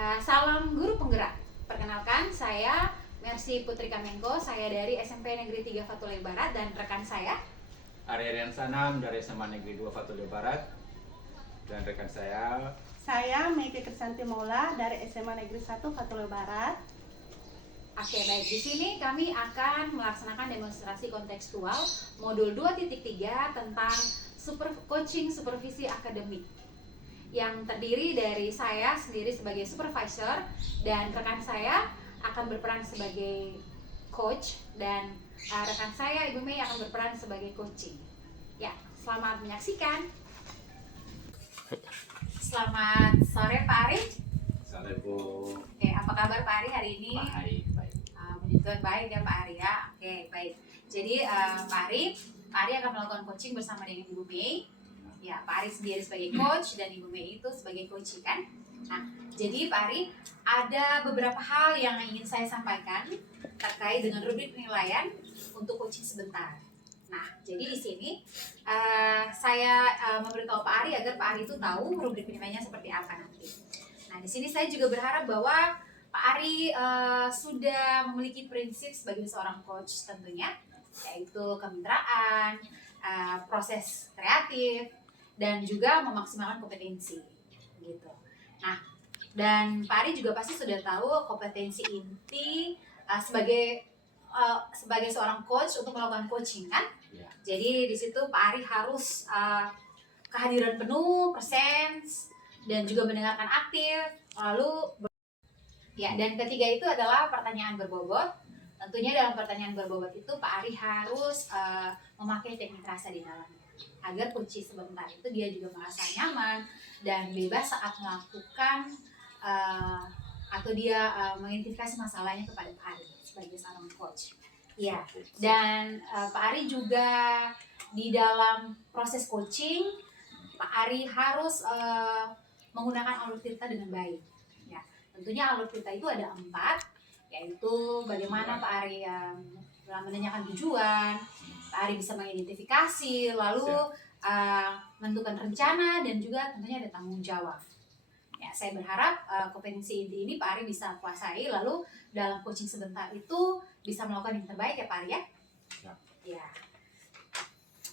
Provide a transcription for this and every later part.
Salam guru penggerak. Perkenalkan, saya Mercy Putri Kamenko. Saya dari SMP Negeri 3 Fatuleu Barat dan rekan saya Arya Rian Sanam dari SMA Negeri 2 Fatuleu Barat dan rekan saya Meki Krisanti Maula dari SMA Negeri 1 Fatuleu Barat. Oke, baik. Di sini kami akan melaksanakan demonstrasi kontekstual modul 2.3 tentang coaching supervisi akademik yang terdiri dari saya sendiri sebagai supervisor dan rekan saya akan berperan sebagai coach dan rekan saya Ibu Mei akan berperan sebagai coaching. Ya, selamat menyaksikan. Selamat sore Pak Ari. Sore Bu. Oke, apa kabar Pak Ari hari ini? Baik. Puji Tuhan baik ya Pak Ari ya. Oke, baik. Jadi Pak Ari akan melakukan coaching bersama dengan Ibu Mei. Ya, Pak Ari sendiri sebagai coach dan Ibu Mei itu sebagai coaching kan. Nah, jadi Pak Ari ada beberapa hal yang ingin saya sampaikan terkait dengan rubrik penilaian untuk coaching sebentar. Nah, jadi di sini saya memberitahu Pak Ari agar Pak Ari itu tahu rubrik penilaiannya seperti apa nanti. Nah, di sini saya juga berharap bahwa Pak Ari sudah memiliki prinsip sebagai seorang coach tentunya, yaitu kemitraan, proses kreatif, dan juga memaksimalkan kompetensi gitu. Nah, dan Pak Ari juga pasti sudah tahu kompetensi inti sebagai seorang coach untuk melakukan coaching kan? Ya. Jadi di situ Pak Ari harus kehadiran penuh, presence, dan juga mendengarkan aktif. Lalu ya, dan ketiga itu adalah pertanyaan berbobot. Tentunya dalam pertanyaan berbobot itu Pak Ari harus memakai teknik rasa di dalamnya agar kunci sebentar itu dia juga merasa nyaman dan bebas saat melakukan atau dia mengidentifikasi masalahnya kepada Pak Ari sebagai seorang coach. Ya, dan Pak Ari juga di dalam proses coaching Pak Ari harus menggunakan alur cerita dengan baik. Ya, tentunya alur cerita itu ada 4, yaitu bagaimana Pak Ari dalam menanyakan tujuan, Pak Ari bisa mengidentifikasi, lalu menentukan rencana dan juga tentunya ada tanggung jawab. Ya, saya berharap kompetensi inti ini Pak Ari bisa kuasai, lalu dalam coaching sebentar itu bisa melakukan yang terbaik ya Pak Ari ya. Ya.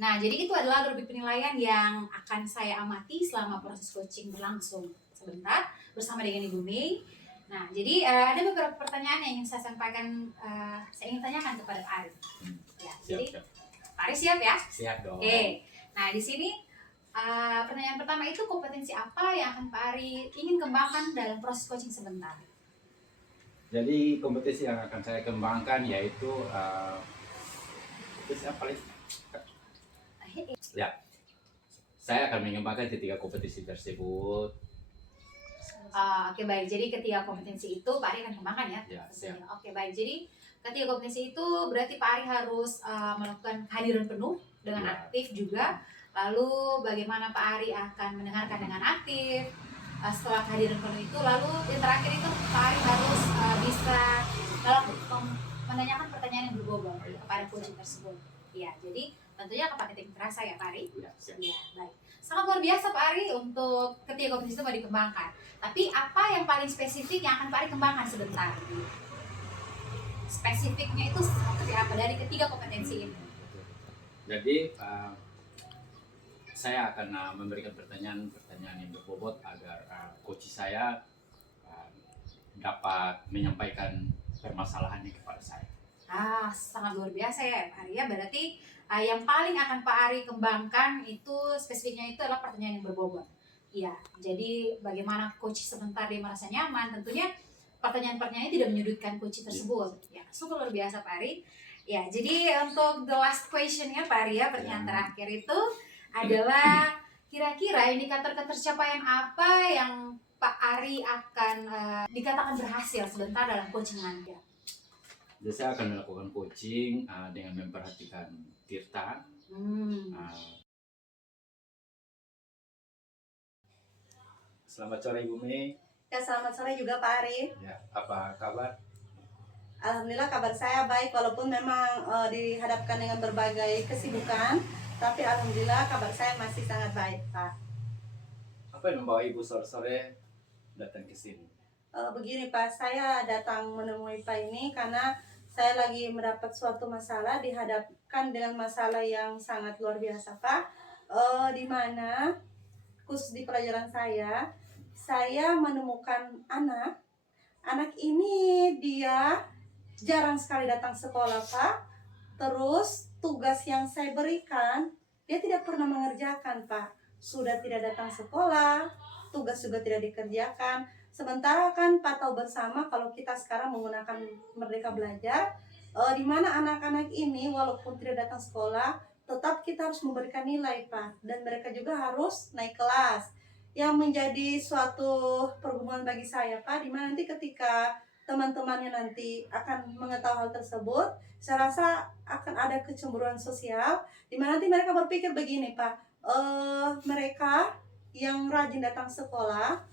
Nah, jadi itu adalah rubrik penilaian yang akan saya amati selama proses coaching berlangsung sebentar bersama dengan Ibu Mei. Nah, jadi ada beberapa pertanyaan yang ingin saya sampaikan, saya ingin tanyakan kepada Pak Ari. Ya, jadi Pak Ari siap ya? Siap dong. Oke. Nah, di sini pertanyaan pertama itu kompetensi apa yang akan Pak Ari ingin kembangkan dalam proses coaching sebentar? Jadi kompetensi yang akan saya kembangkan yaitu kompetensi apa lagi? Ya, saya akan mengembangkan ketiga kompetensi tersebut. Oke, baik. Jadi ketiga kompetensi itu Pak Ari akan kembangkan ya? Ya, siap. Oke, baik. Jadi ketiga kompetensi itu berarti Pak Ari harus melakukan kehadiran penuh dengan Ya. aktif juga. Lalu bagaimana Pak Ari akan mendengarkan dengan aktif. Setelah kehadiran penuh itu, lalu yang terakhir itu Pak Ari harus bisa dalam menanyakan pertanyaan yang berbobot kepada coaching tersebut. Ya, jadi tentunya akan pakai teknik rasa ya Pak Ari? Ya, siap. Ya, baik. Sangat luar biasa Pak Ari untuk ketiga kompetensi itu mau dikembangkan. Tapi apa yang paling spesifik yang akan Pak Ari kembangkan sebentar? Spesifiknya itu seperti apa dari ketiga kompetensi ini? Jadi saya akan memberikan pertanyaan yang berbobot agar coach saya dapat menyampaikan permasalahannya kepada saya. Sangat luar biasa ya Pak Ari ya. Berarti yang paling akan Pak Ari kembangkan itu spesifiknya itu adalah pertanyaan yang berbobot. Iya, jadi bagaimana coach sebentar dia merasa nyaman, tentunya pertanyaan-pertanyaannya tidak menyudutkan coach tersebut. Ya, sungguh luar biasa Pak Ari. Ya, jadi untuk the last question-nya Pak Ari ya, pertanyaan terakhir itu adalah kira-kira indikator ketercapaian apa yang Pak Ari akan dikatakan berhasil sebentar dalam coaching Anda? Jadi saya akan melakukan coaching dengan memperhatikan Tirta. Selamat sore Ibu Mei. Ya, selamat sore juga Pak Ari. Ya, apa kabar? Alhamdulillah kabar saya baik, walaupun memang dihadapkan dengan berbagai kesibukan, tapi alhamdulillah kabar saya masih sangat baik Pak. Apa yang membawa Ibu sore-sore datang ke sini? Begini Pak, saya datang menemui Pak ini karena saya lagi mendapat suatu masalah, dihadapkan dengan masalah yang sangat luar biasa Pak. Di mana khusus di pelajaran saya menemukan anak ini dia jarang sekali datang sekolah Pak. Terus tugas yang saya berikan dia tidak pernah mengerjakan Pak. Sudah tidak datang sekolah, tugas juga tidak dikerjakan. Sementara kan Pak tahu bersama kalau kita sekarang menggunakan Merdeka Belajar, di mana anak-anak ini walaupun tidak datang sekolah, tetap kita harus memberikan nilai Pak. Dan mereka juga harus naik kelas. Yang menjadi suatu pergumulan bagi saya Pak, di mana nanti ketika teman-temannya nanti akan mengetahui hal tersebut, saya rasa akan ada kecemburuan sosial, di mana nanti mereka berpikir begini Pak, mereka yang rajin datang sekolah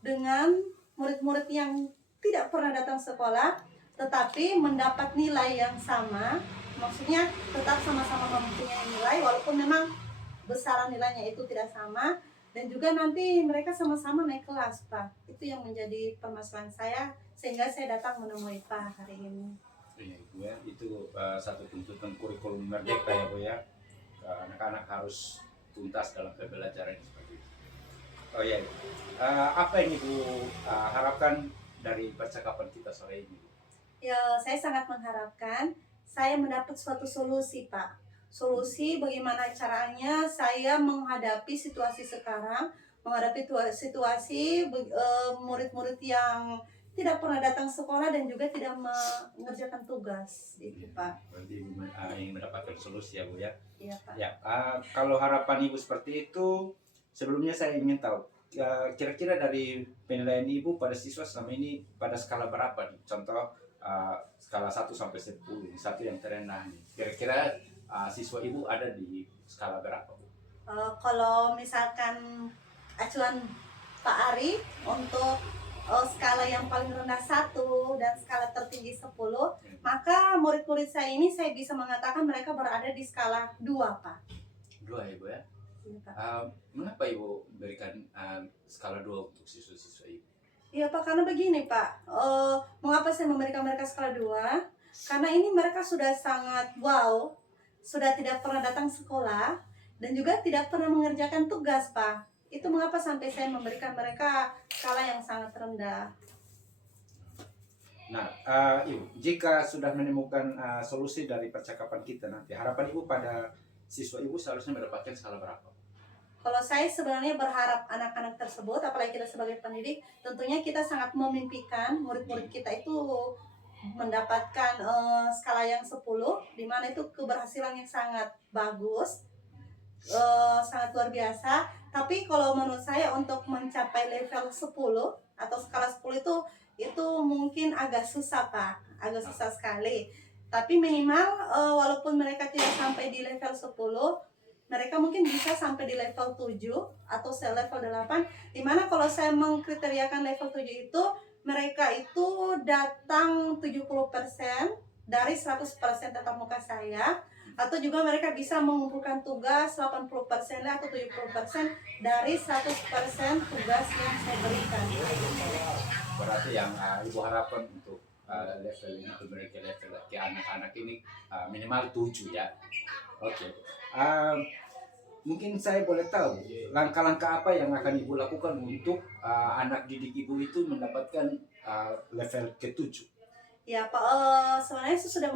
dengan murid-murid yang tidak pernah datang sekolah tetapi mendapat nilai yang sama, maksudnya tetap sama-sama mempunyai nilai walaupun memang besaran nilainya itu tidak sama, dan juga nanti mereka sama-sama naik kelas Pak. Itu yang menjadi permasalahan saya sehingga saya datang menemui Pak hari ini. Iya Bu ya, itu satu tuntutan kurikulum merdeka ya Bu ya. Anak-anak harus tuntas dalam pembelajaran seperti itu. Oh iya, apa yang Ibu harapkan dari percakapan kita sore ini? Ya, saya sangat mengharapkan saya mendapat suatu solusi Pak. Solusi bagaimana caranya saya menghadapi situasi sekarang, menghadapi situasi murid-murid yang tidak pernah datang sekolah dan juga tidak mengerjakan tugas, itu Pak. Berarti Ibu ingin mendapatkan solusi ya Bu ya. Iya Pak. Ya, kalau harapan Ibu seperti itu, sebelumnya saya ingin tahu kira-kira dari penilaian Ibu pada siswa selama ini pada skala berapa nih? Contoh skala 1 sampai 10, 1 yang terendah nih. Kira-kira siswa Ibu ada di skala berapa Bu? Kalau misalkan acuan Pak Ari untuk skala yang paling rendah 1 dan skala tertinggi 10, maka murid-murid saya ini saya bisa mengatakan mereka berada di skala 2 Pak. 2 ya Bu ya? Iya, Pak. Mengapa Ibu berikan skala 2 untuk siswa-siswa Ibu? Iya Pak, karena begini Pak, mengapa saya memberikan mereka skala 2? Karena ini mereka sudah sangat wow, sudah tidak pernah datang sekolah, dan juga tidak pernah mengerjakan tugas Pak. Itu mengapa sampai saya memberikan mereka skala yang sangat rendah. Nah, Ibu, jika sudah menemukan solusi dari percakapan kita nanti, harapan Ibu pada siswa Ibu seharusnya mendapatkan skala berapa? Kalau saya sebenarnya berharap anak-anak tersebut, apalagi kita sebagai pendidik, tentunya kita sangat memimpikan murid-murid kita itu mendapatkan skala yang 10, di mana itu keberhasilan yang sangat bagus, sangat luar biasa. Tapi kalau menurut saya untuk mencapai level 10 atau skala 10 itu mungkin agak susah Pak, agak susah sekali. Tapi minimal walaupun mereka tidak sampai di level 10, mereka mungkin bisa sampai di level 7 atau level 8, dimana kalau saya mengkriteriakan level 7 itu, mereka itu datang 70% dari 100% tatap muka saya, atau juga mereka bisa mengumpulkan tugas 80% atau 70% dari 100% tugas yang saya berikan. Berarti yang Ibu harapkan untuk level ini, mereka level ke anak-anak ini minimal 7 ya. Oke. Mungkin saya boleh tahu langkah-langkah apa yang akan Ibu lakukan untuk anak didik Ibu itu mendapatkan level ke-7? Ya Pak, sebenarnya saya sudah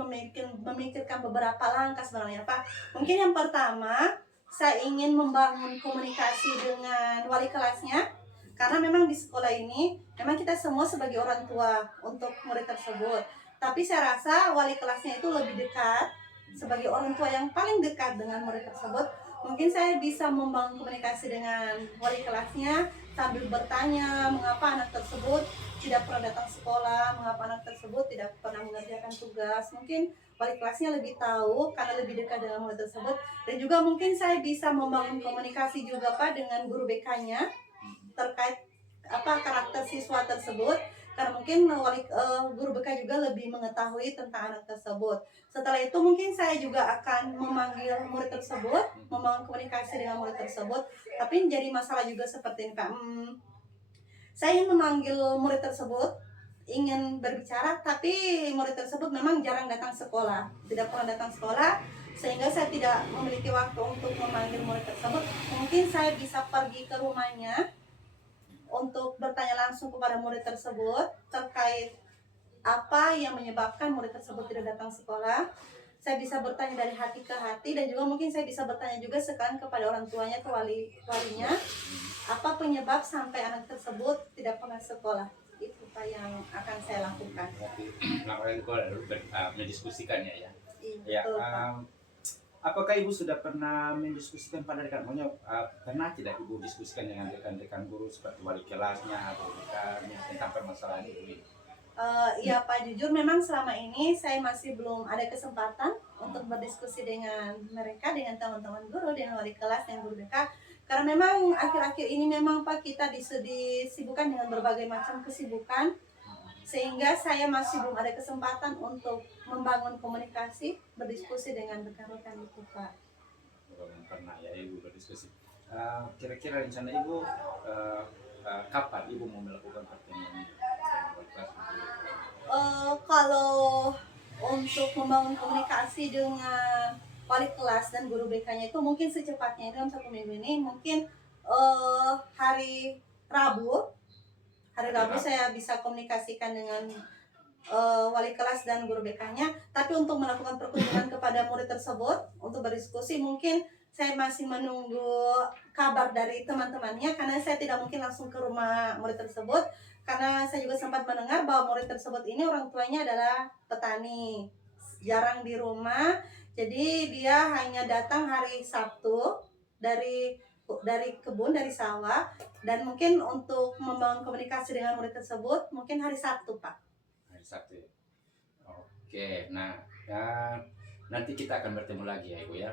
memikirkan beberapa langkah sebenarnya Pak. Mungkin yang pertama, saya ingin membangun komunikasi dengan wali kelasnya. Karena memang di sekolah ini, memang kita semua sebagai orang tua untuk murid tersebut. Tapi saya rasa wali kelasnya itu lebih dekat, sebagai orang tua yang paling dekat dengan murid tersebut. Mungkin saya bisa membangun komunikasi dengan wali kelasnya sambil bertanya mengapa anak tersebut tidak pernah datang sekolah, mengapa anak tersebut tidak pernah mengerjakan tugas. Mungkin wali kelasnya lebih tahu karena lebih dekat dengan murid tersebut. Dan juga mungkin saya bisa membangun komunikasi juga Pak dengan guru BK-nya terkait karakter siswa tersebut, karena mungkin guru BK juga lebih mengetahui tentang anak tersebut. Setelah itu mungkin saya juga akan memanggil murid tersebut, membangun komunikasi dengan murid tersebut. Tapi jadi masalah juga seperti ini Pak, Saya ingin memanggil murid tersebut, ingin berbicara, tapi murid tersebut memang jarang datang sekolah, tidak pernah datang sekolah, sehingga saya tidak memiliki waktu untuk memanggil murid tersebut. Mungkin saya bisa pergi ke rumahnya untuk bertanya langsung kepada murid tersebut terkait apa yang menyebabkan murid tersebut tidak datang sekolah. Saya bisa bertanya dari hati ke hati, dan juga mungkin saya bisa bertanya juga sekarang kepada orang tuanya atau walinya, apa penyebab sampai anak tersebut tidak pernah sekolah. Itu Pak yang akan saya lakukan. Berarti lakukan itu mendiskusikannya ya. Iya, Ya, betul, Pak. apakah Ibu sudah pernah mendiskusikan pada rekan? Maksudnya pernah tidak Ibu diskusikan dengan rekan-rekan guru seperti wali kelasnya atau rekannya tentang permasalahan ini? Iya Pak, jujur memang selama ini saya masih belum ada kesempatan untuk berdiskusi dengan mereka, dengan teman-teman guru, dengan wali kelas, dengan guru BK. Karena memang akhir-akhir ini memang Pak kita disibukkan dengan berbagai macam kesibukan, sehingga saya masih belum ada kesempatan untuk membangun komunikasi, berdiskusi dengan rekan-rekan itu Pak. Belum pernah ya Ibu berdiskusi. Kira-kira rencana Ibu kapan Ibu mau melakukan pertemuan dengan wali kelas? Kalau untuk membangun komunikasi dengan wali kelas dan guru BK-nya itu mungkin secepatnya dalam 1 minggu ini, mungkin hari Rabu. Hari Rabu saya bisa komunikasikan dengan wali kelas dan guru BK-nya. Tapi untuk melakukan perkunjungan kepada murid tersebut untuk berdiskusi, mungkin saya masih menunggu kabar dari teman-temannya, karena saya tidak mungkin langsung ke rumah murid tersebut, karena saya juga sempat mendengar bahwa murid tersebut ini orang tuanya adalah petani, jarang di rumah, jadi dia hanya datang hari Sabtu dari kebun, dari sawah, dan mungkin untuk membangun komunikasi dengan murid tersebut mungkin hari Sabtu Pak. Hari Sabtu. Oke, nah ya, nanti kita akan bertemu lagi ya Ibu ya,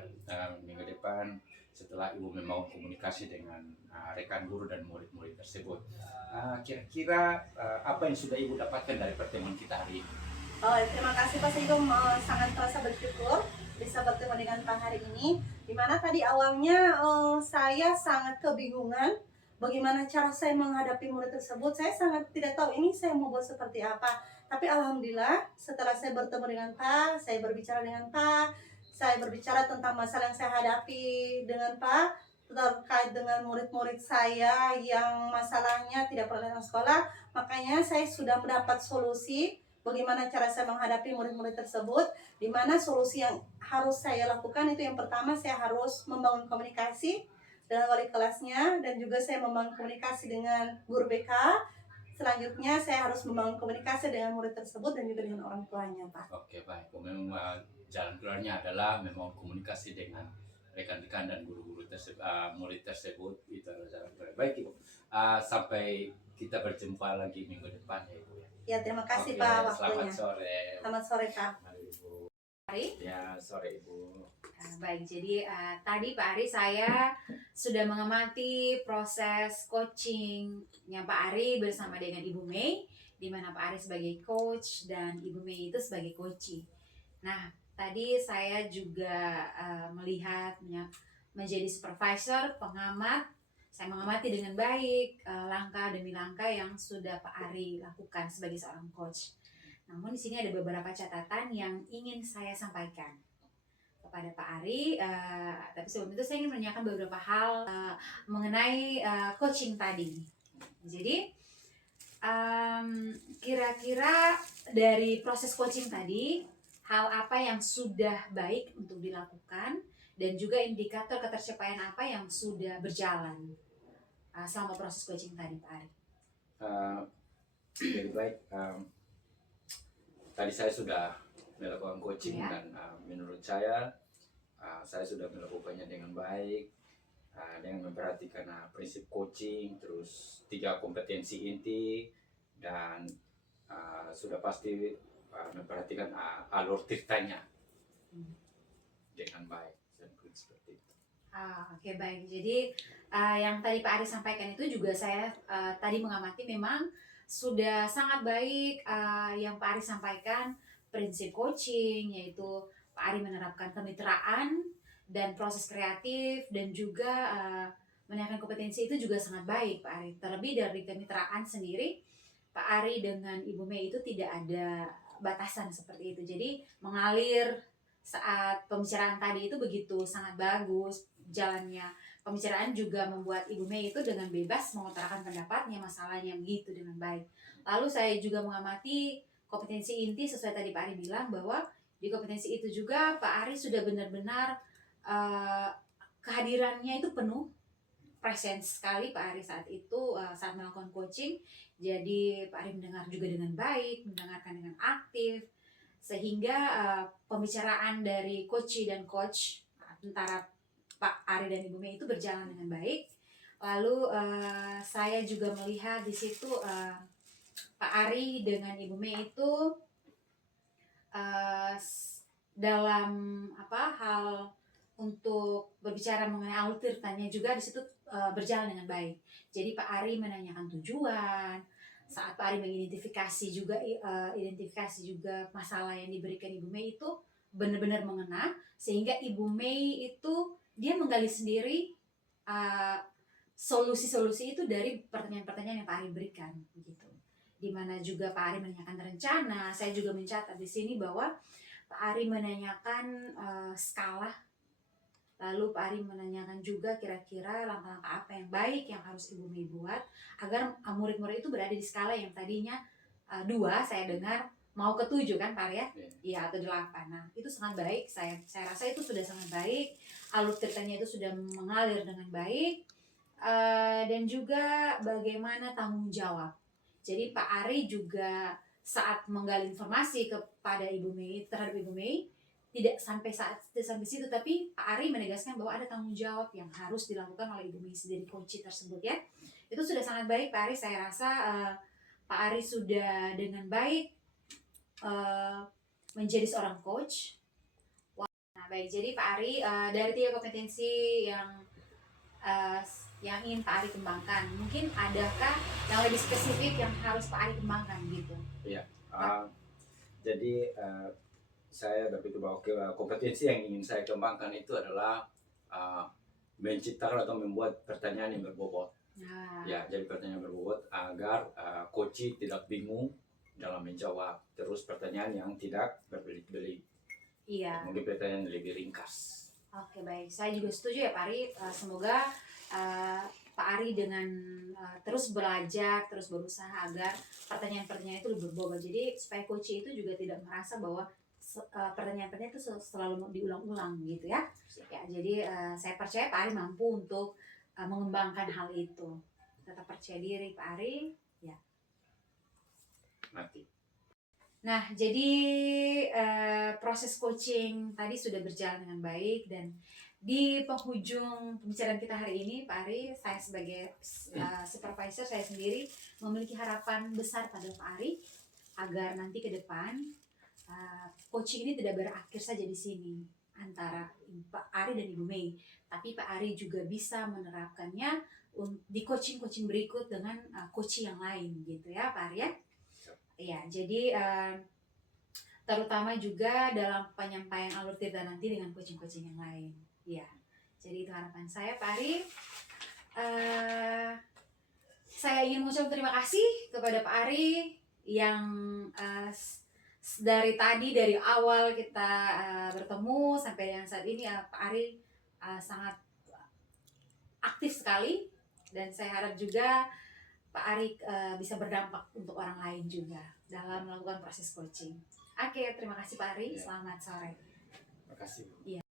minggu depan setelah Ibu membangun komunikasi dengan rekan guru dan murid-murid tersebut. Kira-kira apa yang sudah Ibu dapatkan dari pertemuan kita hari ini? Terima kasih Pak, saya juga sangat merasa bersyukur bisa bertemu dengan Pak hari ini. Dimana tadi awalnya saya sangat kebingungan bagaimana cara saya menghadapi murid tersebut. Saya sangat tidak tahu ini saya mau buat seperti apa. Tapi alhamdulillah setelah saya bertemu dengan Pak, saya berbicara dengan Pak, saya berbicara tentang masalah yang saya hadapi dengan Pak terkait dengan murid-murid saya yang masalahnya tidak pernah datang sekolah. Makanya saya sudah mendapat solusi bagaimana cara saya menghadapi murid-murid tersebut, di mana solusi yang harus saya lakukan itu yang pertama, saya harus membangun komunikasi dengan wali kelasnya, dan juga saya membangun komunikasi dengan guru BK. Selanjutnya saya harus membangun komunikasi dengan murid tersebut dan juga dengan orang tuanya Pak. Oke baik, memang jalan keluarnya adalah memang komunikasi dengan rekan-rekan dan guru-guru tersebut, murid tersebut, itu adalah jalan keluar. Baik Ibu, sampai kita berjumpa lagi minggu depan ya Ibu ya. Ya, terima kasih Oke, Pak waktunya. selamat sore. Selamat sore Pak. Mari Ibu. Ari? Ya, sore Ibu. Baik, jadi tadi Pak Ari saya sudah mengamati proses coachingnya Pak Ari bersama dengan Ibu Mei, di mana Pak Ari sebagai coach dan Ibu Mei itu sebagai coachee. Nah, tadi saya juga melihat menjadi supervisor, pengamat. Saya mengamati dengan baik langkah demi langkah yang sudah Pak Ari lakukan sebagai seorang coach. Namun di sini ada beberapa catatan yang ingin saya sampaikan kepada Pak Ari, tapi sebelum itu saya ingin menanyakan beberapa hal mengenai coaching tadi. Jadi kira-kira dari proses coaching tadi, hal apa yang sudah baik untuk dilakukan dan juga indikator ketercapaian apa yang sudah berjalan selama proses coaching tadi Pak Ari? Jadi baik, tadi saya sudah melakukan coaching Ya. dan menurut saya sudah melakukannya dengan baik, dengan memperhatikan prinsip coaching, terus 3 kompetensi inti, dan sudah pasti memperhatikan alur ceritanya dengan baik. Seperti itu. Oke, baik. Jadi yang tadi Pak Ari sampaikan itu juga saya tadi mengamati memang sudah sangat baik yang Pak Ari sampaikan prinsip coaching, yaitu Pak Ari menerapkan kemitraan dan proses kreatif dan juga menanyakan kompetensi itu juga sangat baik Pak Ari. Terlebih dari kemitraan sendiri, Pak Ari dengan Ibu Mei itu tidak ada batasan seperti itu. Jadi mengalir saat pembicaraan tadi itu begitu sangat bagus jalannya. Pembicaraan juga membuat Ibu Mei itu dengan bebas mengutarakan pendapatnya, masalahnya begitu dengan baik. Lalu saya juga mengamati kompetensi inti sesuai tadi Pak Ari bilang bahwa di kompetensi itu juga Pak Ari sudah benar-benar kehadirannya itu penuh, presence sekali Pak Ari saat itu saat melakukan coaching. Jadi Pak Ari mendengar juga dengan baik, mendengarkan dengan aktif, sehingga pembicaraan dari coach dan coach antara Pak Ari dan Ibu Mei itu berjalan dengan baik. Lalu saya juga melihat di situ Pak Ari dengan Ibu Mei itu dalam hal untuk berbicara mengenai alur tirtanya juga di situ berjalan dengan baik. Jadi Pak Ari menanyakan tujuan, saat Pak Ari mengidentifikasi juga masalah yang diberikan Ibu Mei itu benar-benar mengena, sehingga Ibu Mei itu dia menggali sendiri solusi-solusi itu dari pertanyaan-pertanyaan yang Pak Ari berikan begitu. Dimana juga Pak Ari menanyakan rencana, saya juga mencatat di sini bahwa Pak Ari menanyakan skala. Lalu Pak Ari menanyakan juga kira-kira langkah-langkah apa yang baik yang harus Ibu Mei buat agar murid-murid itu berada di skala yang tadinya 2, saya dengar mau ke 7 kan Pak Ari ya? Iya, atau 8. Nah, itu sangat baik. Saya rasa itu sudah sangat baik. Alur ceritanya itu sudah mengalir dengan baik. Dan juga bagaimana tanggung jawab. Jadi Pak Ari juga saat menggali informasi kepada Ibu Mei, terhadap Ibu Mei, tidak sampai situ, tapi Pak Ari menegaskan bahwa ada tanggung jawab yang harus dilakukan oleh Ibu Mei sendiri coach tersebut ya. Itu sudah sangat baik Pak Ari. Saya rasa Pak Ari sudah dengan baik menjadi seorang coach. Nah baik, jadi Pak Ari dari 3 kompetensi yang ingin Pak Ari kembangkan, mungkin adakah yang lebih spesifik yang harus Pak Ari kembangkan gitu? Iya. Jadi saya berpikir bahwa kompetensi yang ingin saya kembangkan itu adalah menciptakan atau membuat pertanyaan yang berbobot. Ya, jadi pertanyaan berbobot agar coach tidak bingung dalam menjawab. Terus pertanyaan yang tidak berbelit-belit. Iya. Mungkin pertanyaan yang lebih ringkas. Oke baik, saya juga setuju ya Pak Ari. Semoga Pak Ari dengan terus belajar, terus berusaha agar pertanyaan-pertanyaan itu lebih berbobot. Jadi supaya coach itu juga tidak merasa bahwa pertanyaan-pertanyaan itu selalu diulang-ulang gitu ya. Ya jadi saya percaya Pak Ari mampu untuk mengembangkan hal itu. Tetap percaya diri Pak Ari. Ya. Mati. Nah jadi proses coaching tadi sudah berjalan dengan baik, dan di penghujung pembicaraan kita hari ini Pak Ari, saya sebagai supervisor, saya sendiri memiliki harapan besar pada Pak Ari agar nanti ke depan coaching ini tidak berakhir saja di sini antara Pak Ari dan Ibu Mei, tapi Pak Ari juga bisa menerapkannya di coaching berikut dengan coach yang lain gitu ya Pak Ari ya. Ya, jadi terutama juga dalam penyampaian alur tirta nanti dengan coaching yang lain. Ya, jadi itu harapan saya Pak Ari. Saya ingin mengucapkan terima kasih kepada Pak Ari yang dari awal kita bertemu sampai dengan saat ini Pak Ari sangat aktif sekali, dan saya harap juga Pak Ari bisa berdampak untuk orang lain juga dalam melakukan proses coaching. Oke, terima kasih Pak Ari. Selamat sore. Terima kasih. Iya.